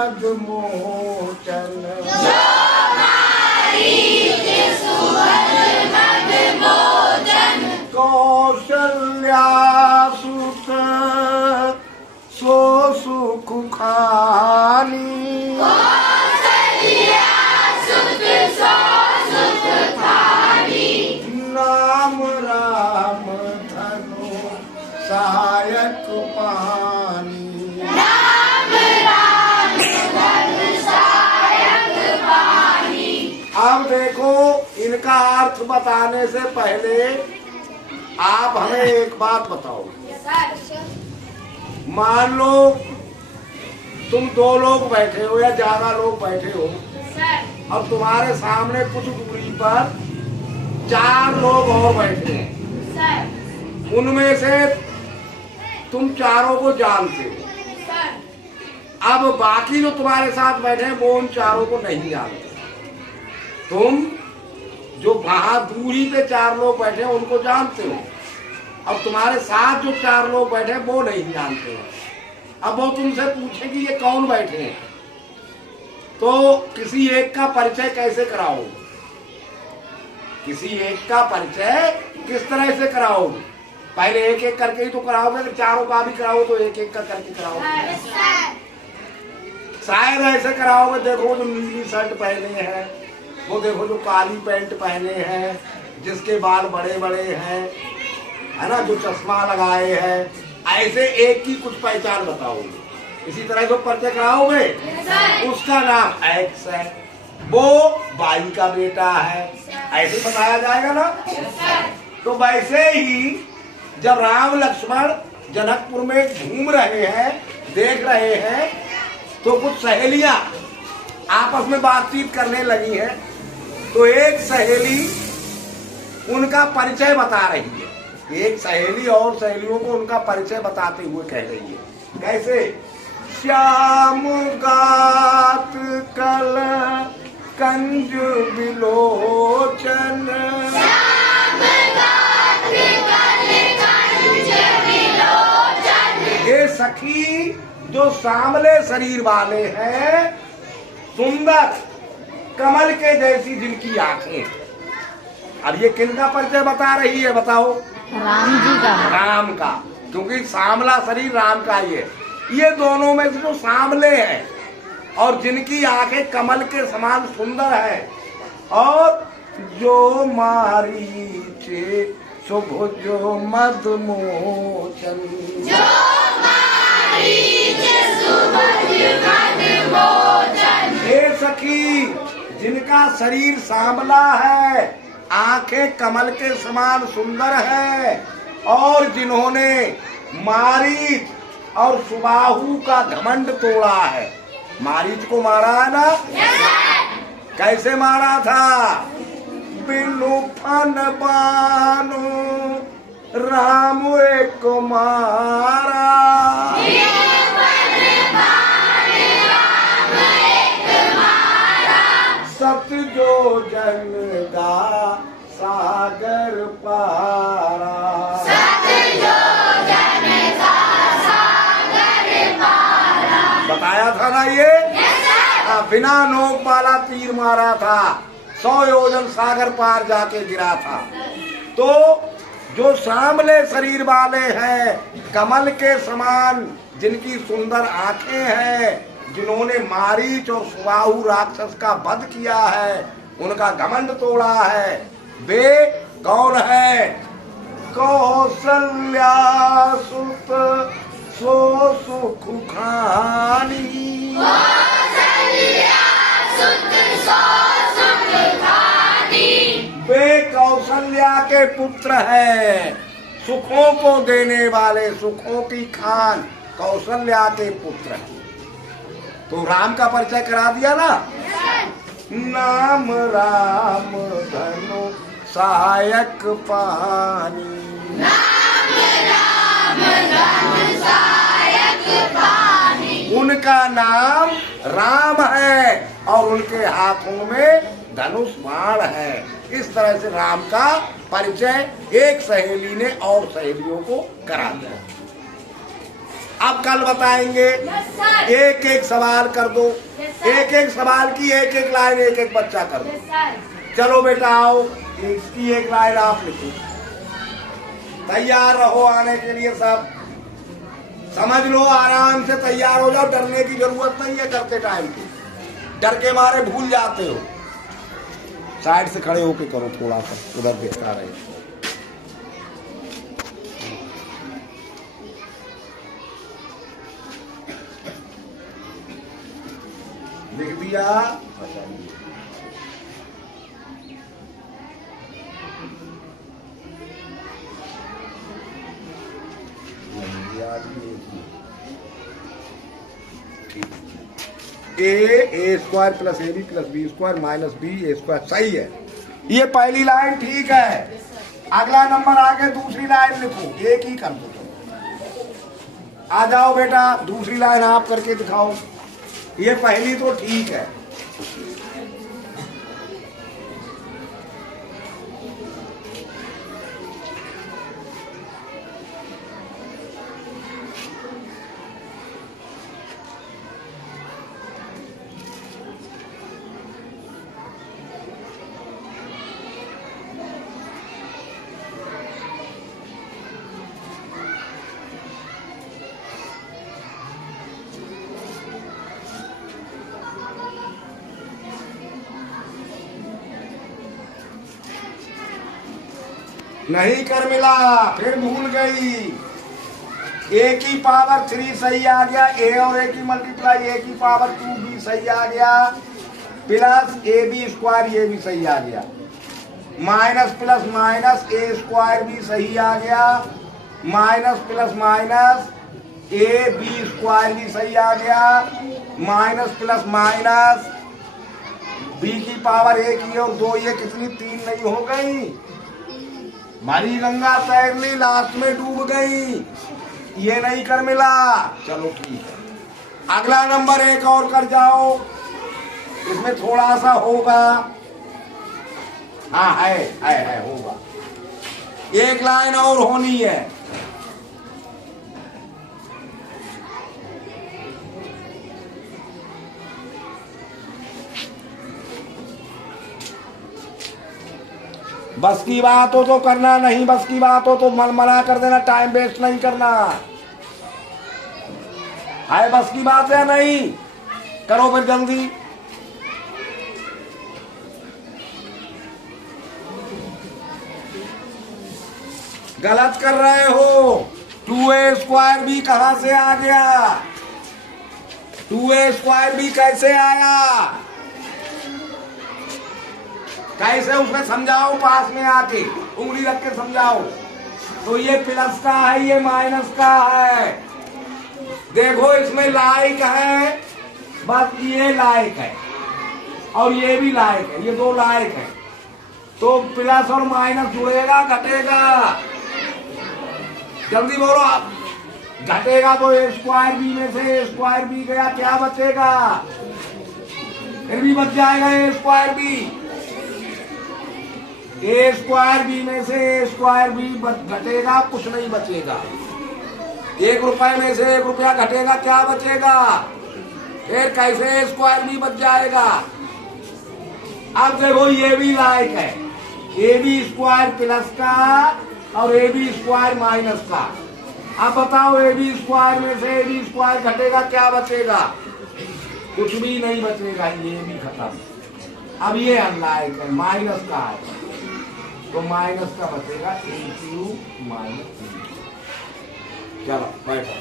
मद मोचन, कौशल्या सुत सो सुख खानी, नाम राम धनु सहायक पानी। अब देखो, इनका अर्थ बताने से पहले आप हमें एक बात बताओ। मान लो तुम 2 लोग बैठे हो या ज्यादा लोग बैठे हो, अब तुम्हारे सामने कुछ दूरी पर 4 लोग और बैठे हैं। उनमें से तुम चारों को जानते हो। अब बाकी जो तुम्हारे साथ बैठे हैं वो उन चारों को नहीं जानते। तुम जो वहां दूरी पे 4 लोग बैठे हैं उनको जानते हो। अब तुम्हारे साथ जो 4 लोग बैठे हैं वो नहीं जानते हो। अब वो तुमसे पूछे कि ये कौन बैठे हैं, तो किसी एक का परिचय कैसे कराओगे? किसी एक का परिचय किस तरह से कराओगे? पहले एक एक करके ही तो कराओगे। अगर चारों का भी कराओ तो एक एक का करके कराओगे। शायद ऐसे कराओगे, देखो जो नीली शर्ट पहने हैं, वो देखो जो काली पैंट पहने हैं, जिसके बाल बड़े बड़े हैं, है ना, जो चश्मा लगाए हैं, ऐसे एक की कुछ पहचान बताओगे। इसी तरह जो परिचय कराओगे, उसका नाम एक्स है, वो बाई का बेटा है, ऐसे बताया जाएगा ना। तो वैसे ही जब राम लक्ष्मण जनकपुर में घूम रहे हैं, देख रहे हैं, तो कुछ सहेलियां आपस में बातचीत करने लगी हैं। तो एक सहेली उनका परिचय बता रही है। एक सहेली और सहेलियों को उनका परिचय बताते हुए कह रही है, कैसे? श्याम गात कल कंज बिलोचन, ये सखी जो सांवले शरीर वाले हैं, सुंदर कमल के जैसी जिनकी आंखें। अब ये किनका परिचय बता रही है बताओ? राम जी का। राम का, क्योंकि सांवला शरीर राम का ही है। ये दोनों में से जो सांवले हैं और जिनकी आंखें कमल के समान सुंदर है, और जो मारीचे सुभुज मद मोचन, हे सखी जिनका शरीर सांवला है, आंखें कमल के समान सुंदर है, और जिन्होंने मारीच और सुबाहु का घमंड तोड़ा है। मारीच को मारा है ना? कैसे मारा था? बिनु फन बानो राम एक मारा, सत जो जन गा सागर पारा, बताया था ना ये? बिना नोक वाला तीर मारा था, 100 योजन सागर पार जाके गिरा था। तो जो सांवले शरीर वाले हैं, कमल के समान जिनकी सुंदर आंखें हैं, जिन्होंने मारीच और सुबाहु राक्षस का वध किया है, उनका घमंड तोड़ा है, वे कौन है? कौशल्या सुत सो सुख खानी, वे कौशल्या के पुत्र हैं, सुखों को देने वाले, सुखों की खान कौशल्या के पुत्र हैं। तो राम का परिचय करा दिया ना। नाम राम धनु सहायक पानी, उनका नाम राम है और उनके हाथों में धनुष बाण है। इस तरह से राम का परिचय एक सहेली ने और सहेलियों को करा दिया। अब कल बताएंगे। एक एक सवाल कर दो, एक एक सवाल की एक एक लाइन एक एक बच्चा कर दो। चलो बेटा आओ, इसकी एक लाइन आप लिखो। तैयार रहो आने के लिए सब। समझ लो, आराम से तैयार हो जाओ, डरने की जरूरत नहीं है करते टाइम की। डर के मारे भूल जाते हो। साइड से खड़े होके करो, थोड़ा सा उधर देखता रहे। लिख दिया? A square plus A B plus B square minus B A square, सही है। ये पहली लाइन ठीक है। अगला नंबर आगे दूसरी लाइन लिखो, एक ही कर दो। आ जाओ बेटा, दूसरी लाइन आप करके दिखाओ। ये पहली तो ठीक है। नहीं कर मिला, फिर भूल गई। ए की पावर 3 सही आ गया, ए और ए की मल्टीप्लाई ए की पावर 2b सही आ गया, प्लस ए बी स्क्वायर ये भी सही आ गया, minus plus minus A square भी सही आ गया, minus plus minus A B square भी सही आ गया, माइनस प्लस माइनस बी की पावर एक ही और 2, ये कितनी 3 नहीं हो गई? मारी गंगा तैर ली, लास्ट में डूब गई। ये नहीं कर मिला। चलो ठीक है, अगला नंबर एक और कर जाओ, इसमें थोड़ा सा होगा। हाँ है होगा। एक लाइन और होनी है। बस की बात हो तो करना, नहीं बस की बात हो तो मना कर देना, टाइम वेस्ट नहीं करना है। बस की बात है नहीं, करो फिर जल्दी। गलत कर रहे हो। 2a स्क्वायर भी कहां से आ गया? 2a स्क्वायर भी कैसे आया? कैसे उसमें समझाओ, पास में आके उंगली रख के समझाओ। तो ये प्लस का है, ये माइनस का है। देखो इसमें लाइक है, बस ये लाइक है और ये भी लाइक है, ये दो लाइक है। तो प्लस और माइनस जुड़ेगा घटेगा? जल्दी बोलो आप। घटेगा तो ए स्क्वायर बी में से ए स्क्वायर बी गया, क्या बचेगा? फिर भी बच जाएगा ए square B. A square B में से ए स्क्वायर बी घटेगा, कुछ नहीं बचेगा। 1 रुपए में से 1 रुपया घटेगा, क्या बचेगा? फिर कैसे ए स्क्वायर बी बच जाएगा? अब देखो ये भी लाइक है, ए बी स्क्वायर प्लस का और ए बी स्क्वायर माइनस का। अब बताओ ए बी स्क्वायर में से ए बी स्क्वायर घटेगा, क्या बचेगा? कुछ भी नहीं बचेगा, ये भी खत्म। अब ये अनलाइक है, माइनस का है तो माइनस का बचेगा ए क्यू माइनस। चलो बैठो।